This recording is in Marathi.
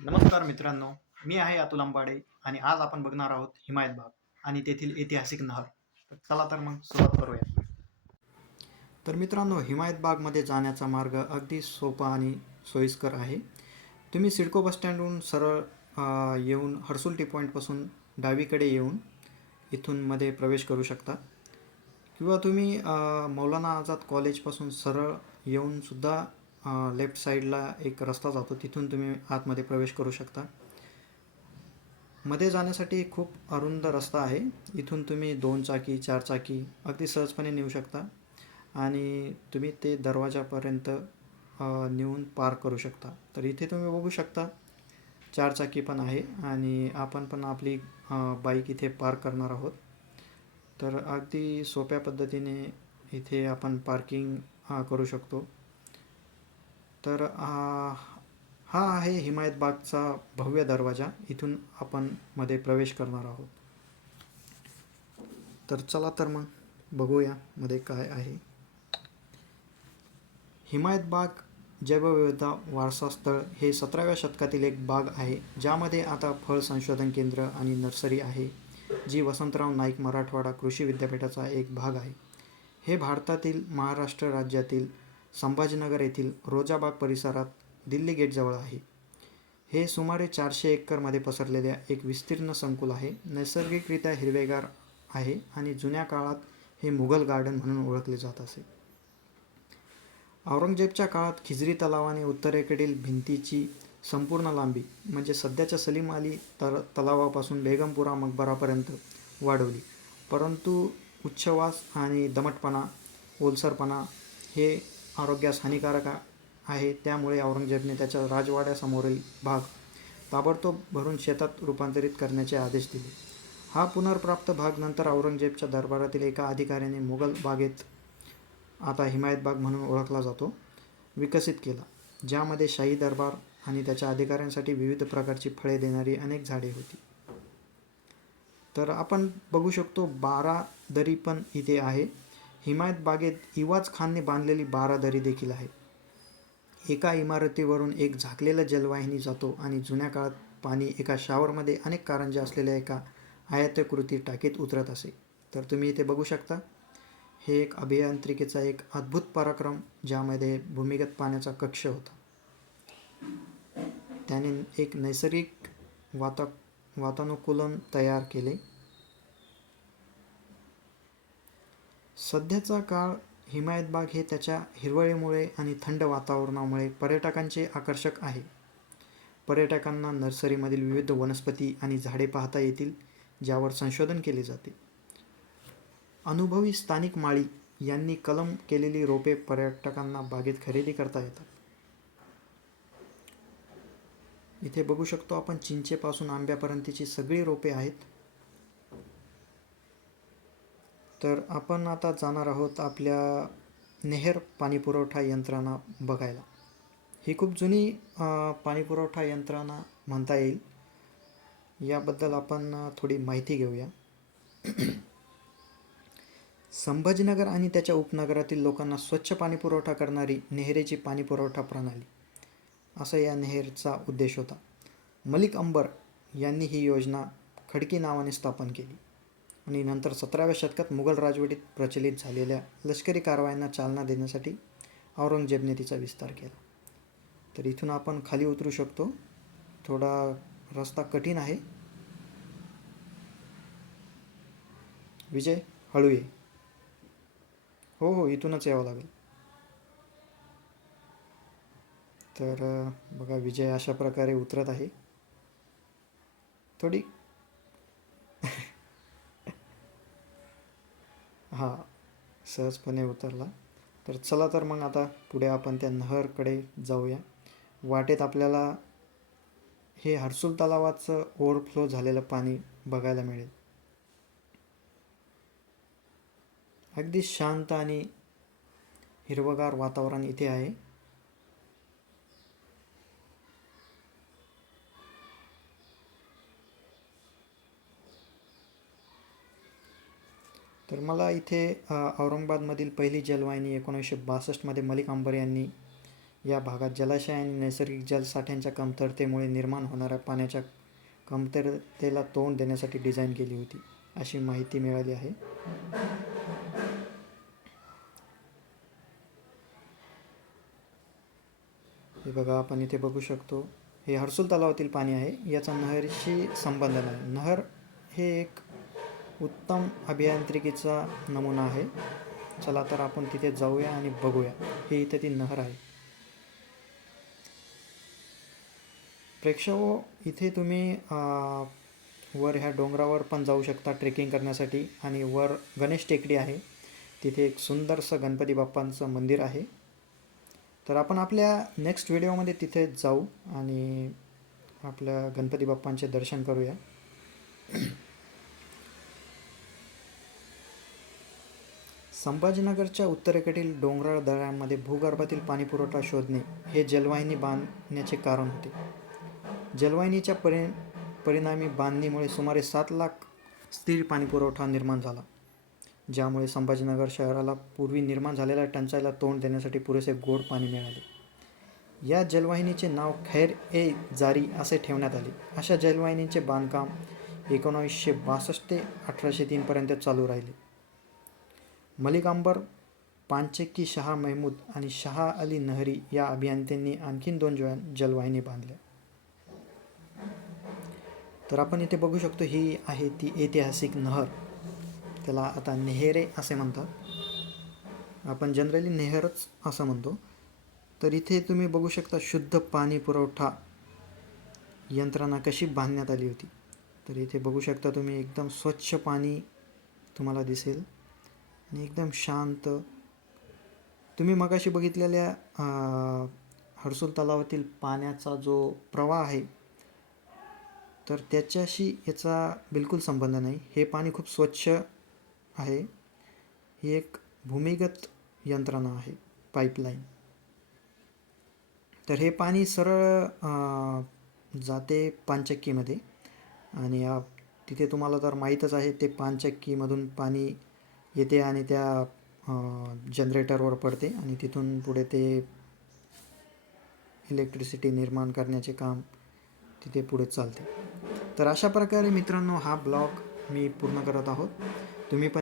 नमस्कार मित्रांनो, मी आहे अतुल अंबाडे आणि आज आपण बघणार आहोत हिमायत बाग आणि तेथील ऐतिहासिक नहर. तर चला तर मग सुरुवात करूया. तर मित्रांनो, हिमायत बागमध्ये जाण्याचा मार्ग अगदी सोपा आणि सोयीस्कर आहे. तुम्ही सिडको बसस्टँडहून सरळ येऊन हर्सुल टी पॉईंटपासून डावीकडे येऊन इथून मध्ये प्रवेश करू शकता किंवा तुम्ही मौलाना आझाद कॉलेजपासून सरळ येऊनसुद्धा लेफ्ट साईडला एक रस्ता जातो, तिथून तुम्ही आतमध्ये प्रवेश करू शकता. मध्ये जाण्यासाठी खूप अरुंद रस्ता आहे. इथून तुम्ही 2 चाकी 4 चाकी अगदी सहजपणे नेऊ शकता आणि तुम्ही ते दरवाजापर्यंत नेऊन पार्क करू शकता. तर इथे तुम्ही बघू शकता 4 चाकी पण आहे आणि आपण पण आपली बाईक इथे पार्क करणार आहोत. तर अगदी सोप्या पद्धतीने इथे आपण पार्किंग करू शकतो. तर हा आहे हिमायत बागचा भव्य दरवाजा. इथून आपण मध्ये प्रवेश करणार आहोत. तर चला तर मग बघूया मध्ये काय आहे. हिमायत बाग जैवविविधता वारसा स्थळ हे 17व्या शतकातील एक बाग आहे, ज्यामध्ये आता फळ संशोधन केंद्र आणि नर्सरी आहे, जी वसंतराव नाईक मराठवाडा कृषी विद्यापीठाचा एक भाग आहे. हे भारतातील महाराष्ट्र राज्यातील संभाजीनगर येथील रोजाबाग परिसरात दिल्ली गेटजवळ आहे. हे सुमारे 400 एकरमध्ये पसरलेले एक विस्तीर्ण संकुल आहे. नैसर्गिकरित्या हिरवेगार आहे आणि जुन्या काळात हे मुघल गार्डन म्हणून ओळखले जात असे. औरंगजेबच्या काळात खिजरी तलावाने उत्तरेकडील भिंतीची संपूर्ण लांबी म्हणजे सध्याच्या सलीम अली तलावापासून बेगमपुरा मकबरापर्यंत वाढवली, परंतु उच्छवास आणि दमटपणा, ओलसरपणा हे आरोग्यास हानिकारक आहे. त्यामुळे औरंगजेबने त्याच्या राजवाड्यासमोरील भाग ताबडतोब भरून शेतात रूपांतरित करण्याचे आदेश दिले. हा पुनर्प्राप्त भाग नंतर औरंगजेबच्या दरबारातील एका अधिकाऱ्याने मुघल बागेत, आता हिमायत बाग म्हणून ओळखला जातो, विकसित केला, ज्यामध्ये शाही दरबार आणि त्याच्या अधिकाऱ्यांसाठी विविध प्रकारची फळे देणारी अनेक झाडे होती. तर आपण बघू शकतो 12 दरी पण इथे आहे. हिमायत बागेत इवाज खानने बांधलेली 12 दरी देखील आहे. एका इमारतीवरून एक झाकलेला जलवाहिनी जातो आणि जुन्या काळात पाणी एका शॉवरमध्ये अनेक कारंजे असलेल्या एका आयताकृती टाकीत उतरत असे. तर तुम्ही इथे बघू शकता, हे एक अभियांत्रिकीचा एक अद्भुत पराक्रम, ज्यामध्ये भूमिगत पाण्याचा कक्ष होता. त्याने एक नैसर्गिक वातानुकूलन तयार केले. सध्याचा काळ हिमायत बाग हे त्याच्या हिरवळीमुळे आणि थंड वातावरणामुळे पर्यटकांचे आकर्षक आहे. पर्यटकांना नर्सरीमधील विविध वनस्पती आणि झाडे पाहता येतील, ज्यावर संशोधन केले जाते. अनुभवी स्थानिक माळी यांनी कलम केलेली रोपे पर्यटकांना बागेत खरेदी करता येतात. इथे बघू शकतो आपण चिंचेपासून आंब्यापर्यंतची सगळी रोपे आहेत. तर आपण आता जाणार आहोत आपल्या नेहर पाणीपुरवठा यंत्रणा बघायला. ही खूप जुनी पाणीपुरवठा यंत्रणा म्हणता येईल. याबद्दल आपण थोडी माहिती घेऊया. संभाजीनगर आणि त्याच्या उपनगरातील लोकांना स्वच्छ पाणीपुरवठा करणारी नेहरेची पाणीपुरवठा प्रणाली, असा या नेहरचा उद्देश होता. मलिक अंबर यांनी ही योजना खडकी नावाने स्थापन केली आणि नंतर 17व्या शतकात मुघल राजवटीत प्रचलित झालेल्या लष्करी कारवायांना चालना देण्यासाठी औरंगजेबने तिचा विस्तार केला. तर इथून आपण खाली उतरू शकतो. थोडा रस्ता कठीण आहे. विजय, हळू ये. हो, इथूनच यावं लागेल. तर बघा, विजय अशा प्रकारे उतरत आहे. थोडी हा सहजपणे उतरला. तर चला तर मग आता पुढे आपण त्या नहरकडे जाऊया. वाटेत आपल्याला हे हर्सुल तलावाचं ओव्हरफ्लो झालेलं पाणी बघायला मिळेल. अगदी शांत आणि हिरवगार वातावरण इथे आहे. तर मला इथे औरंगाबादमधील पहिली जलवाहिनी 1962 मध्ये मलिक अंबर यांनी या भागात जलाशय आणि नैसर्गिक जलसाठ्यांच्या कमतरतेमुळे निर्माण होणाऱ्या पाण्याच्या कमतरतेला तोंड देण्यासाठी डिझाईन केली होती, अशी माहिती मिळाली आहे. हे बघा, आपण इथे बघू शकतो, हे हर्सुल तलावातील पाणी आहे. याचा नहरशी संबंध नाही. नहर हे एक उत्तम अभियांत्रिकीचा नमुना आहे. चला तर आपण तिथे जाऊया आणि बघूया. हे इथे ती नहर आहे. प्रेक्षको, इथे तुम्ही वर ह्या डोंगरावर पण जाऊ शकता ट्रेकिंग करण्यासाठी. आणि वर गणेश टेकडी आहे, तिथे एक सुंदरसं गणपती बाप्पांचं मंदिर आहे. तर आपण आपल्या नेक्स्ट व्हिडिओमध्ये तिथे जाऊ आणि आपल्या गणपती बाप्पांचे दर्शन करूया. संभाजीनगरच्या उत्तरेकडील डोंगराळ दऱ्यांमध्ये भूगर्भातील पाणीपुरवठा शोधणे हे जलवाहिनी बांधण्याचे कारण होते. जलवाहिनीच्या परिणामी बांधणीमुळे सुमारे 7 लाख स्थिर पाणीपुरवठा निर्माण झाला, ज्यामुळे संभाजीनगर शहराला पूर्वी निर्माण झालेल्या टंचाईला तोंड देण्यासाठी पुरेसे गोड पाणी मिळाले. या जलवाहिनीचे नाव खैर-ए-जारी असे ठेवण्यात आले. अशा जलवाहिनीचे बांधकाम 1962 ते 1803 पर्यंत चालू राहिले. मलिक अंबर, पानचक्की शाह महमूद आणि शाह अली नहरी या अभियंत्यांनी आणखीन 2 जलवाहिनी बांधल्या. तर आपण इथे बघू शकतो, ही आहे ती ऐतिहासिक नहर. त्याला आता नेहरे असे म्हणतात, आपण जनरली नेहरच असं म्हणतो. तर इथे तुम्ही बघू शकता शुद्ध पाणी पुरवठा यंत्रणा कशी बांधण्यात आली होती. तर इथे बघू शकता तुम्ही, एकदम स्वच्छ पाणी तुम्हाला दिसेल आणि एकदम शांत. तुम्ही मगाशी बघितलेल्या हर्सुल तलावातील पाण्याचा जो प्रवाह आहे, तर त्याच्याशी याचा बिलकुल संबंध नाही. हे पाणी खूप स्वच्छ आहे. ही एक भूमिगत यंत्रणा आहे, पाईपलाईन. तर हे पाणी सरळ जाते पानचक्कीमध्ये आणि तिथे तुम्हाला तर माहीतच आहे, ते पानचक्कीमधून पाणी येते आणि त्या जनरेटरवर पडते आणि तिथून पुढे ते इलेक्ट्रिसिटी निर्माण करण्याचे काम तिथे पुढे चालते. तर अशा प्रकारे मित्रांनो, हा ब्लॉग मी पूर्ण करत आहोत. तुम्ही पण